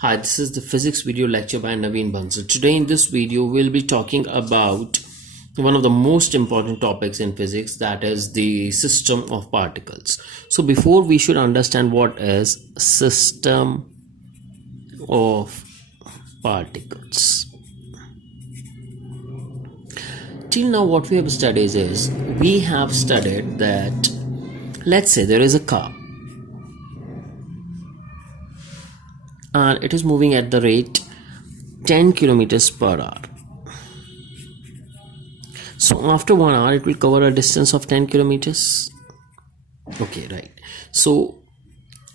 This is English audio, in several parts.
Hi, this is the physics video lecture by Naveen Bansal. Today in this video, we'll be talking about one of the most important topics in physics, that is the system of particles. So before we should understand what is system of particles. Till now what we have studied is, we have studied that, let's say there is a car and it is moving at the rate 10 kilometers per hour. So after 1 hour it will cover a distance of 10 kilometers. Okay, right. So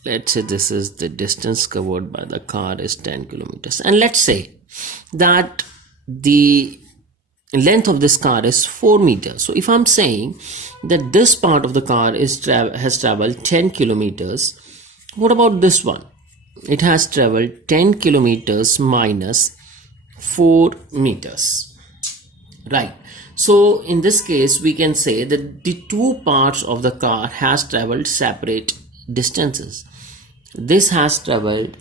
let's say this is the distance covered by the car is 10 kilometers, and let's say that the length of this car is 4 meters. So if I'm saying that this part of the car has traveled 10 kilometers, what about this one? It has traveled 10 kilometers minus 4 meters, right? So in this case we can say that the two parts of the car has traveled separate distances. This has traveled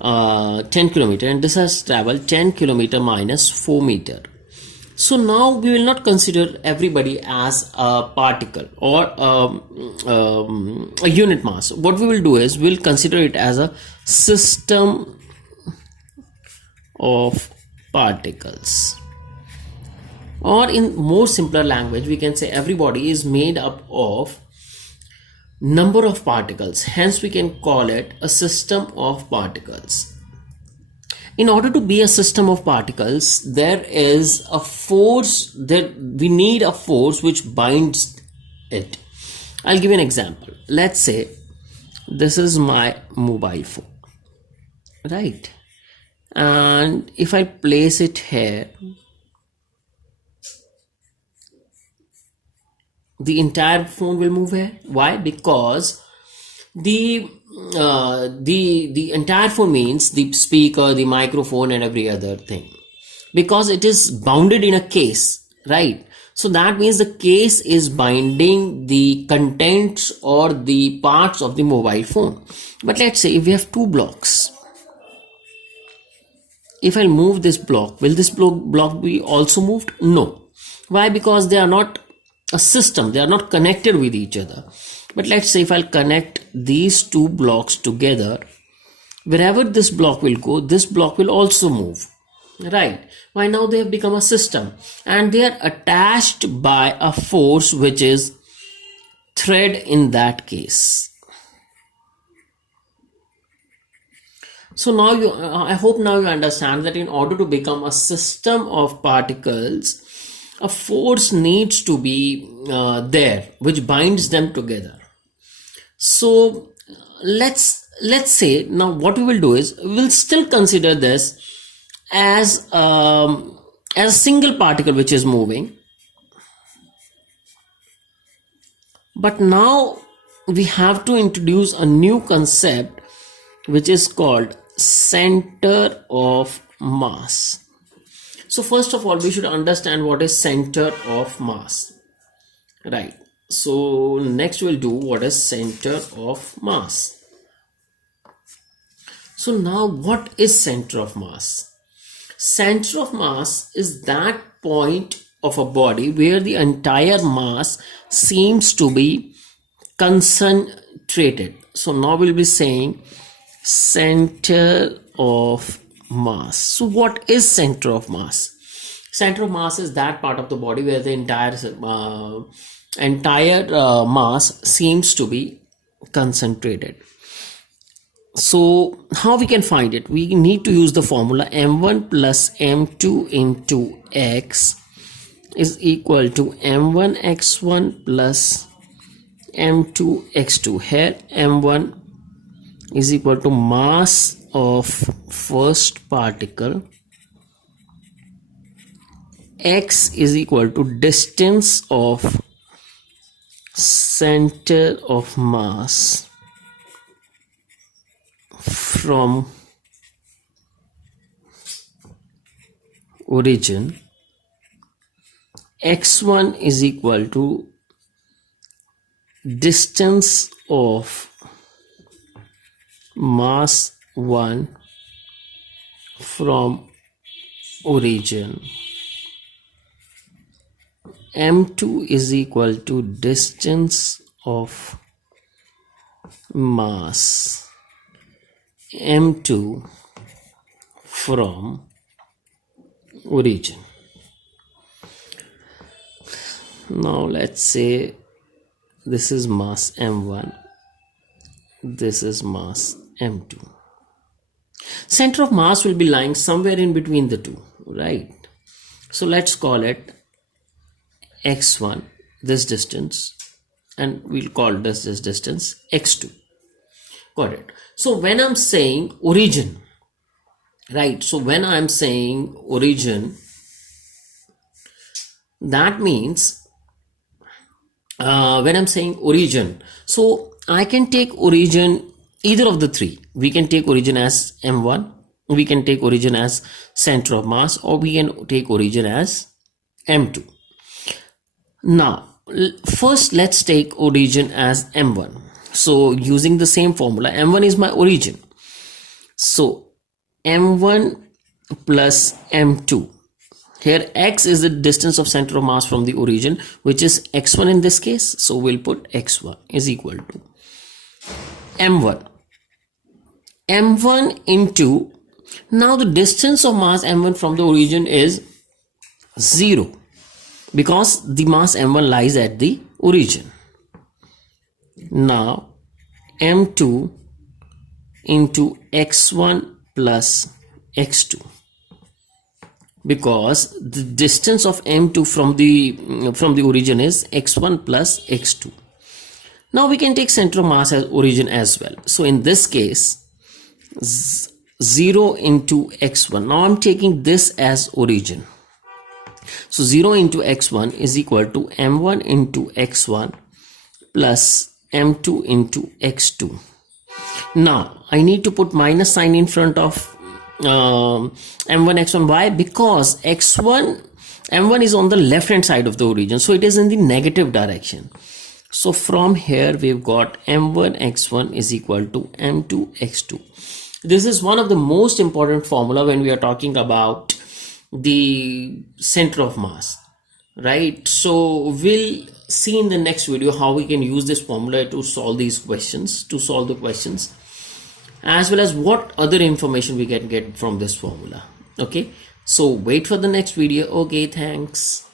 10 kilometer and this has traveled 10 kilometer minus 4 meter. So now we will not consider everybody as a particle or a unit mass. What we will do is we'll consider it as a system of particles, or in more simpler language we can say everybody is made up of number of particles, hence we can call it a system of particles. In order to be a system of particles, there is a force, that we need a force which binds it. I'll give you an example. Let's say this is my mobile phone, right? And if I place it here, the entire phone will move here. Why? Because the entire phone means the speaker, the microphone and every other thing, because it is bounded in a case, right? So that means the case is binding the contents or the parts of the mobile phone. But let's say if we have two blocks, if I move this block, will this block be also moved? No. Why? Because they are not a system, they are not connected with each other. But let's say if I'll connect these two blocks together, wherever this block will go, this block will also move, right? Why? Now they have become a system and they are attached by a force which is thread in that case. So now I hope now you understand that in order to become a system of particles, a force needs to be there which binds them together. So let's say now what we will do is we'll still consider this as a single particle which is moving, but now we have to introduce a new concept which is called center of mass. So first of all we should understand what is center of mass, right? So next we'll do what is center of mass. So now what is center of mass? Center of mass is that point of a body where the entire mass seems to be concentrated. So now we'll be saying center of mass. So what is center of mass? Center of mass is that part of the body where the entire mass seems to be concentrated. So how we can find it? We need to use the formula m1 plus m2 into x is equal to m1 x1 plus m2 x2. Here m1 is equal to mass of first particle, x is equal to distance of center of mass from origin, x1 is equal to distance of mass 1 from origin, m2 is equal to distance of mass m2 from origin. Now let's say this is mass m1, this is mass m2. Center of mass will be lying somewhere in between the two, right? So let's call it x1, this distance, and we'll call this distance x2. Got it? So when I'm saying origin, right? So when I'm saying origin, that means when I'm saying origin, so I can take origin either of the three. We can take origin as m1, we can take origin as center of mass, or we can take origin as m2. Now first let's take origin as m1. So using the same formula, m1 is my origin, so m1 plus m2. Here x is the distance of center of mass from the origin, which is x1 in this case. So we'll put x1 is equal to m1 into, now the distance of mass m1 from the origin is 0 because the mass m1 lies at the origin. Now m2 into x1 plus x2, because the distance of m2 from the origin is x1 plus x2. Now we can take center of mass as origin as well. So in this case 0 into x1. Now I'm taking this as origin. So 0 into x1 is equal to m1 into x1 plus m2 into x2. Now I need to put minus sign in front of m1 x1. Why? Because m1 is on the left hand side of the origin, so it is in the negative direction. So from here we've got m1 x1 is equal to m2 x2. This is one of the most important formula when we are talking about the center of mass, right? So we'll see in the next video how we can use this formula to solve these questions, as well as what other information we can get from this formula. Okay, so wait for the next video. Okay, thanks.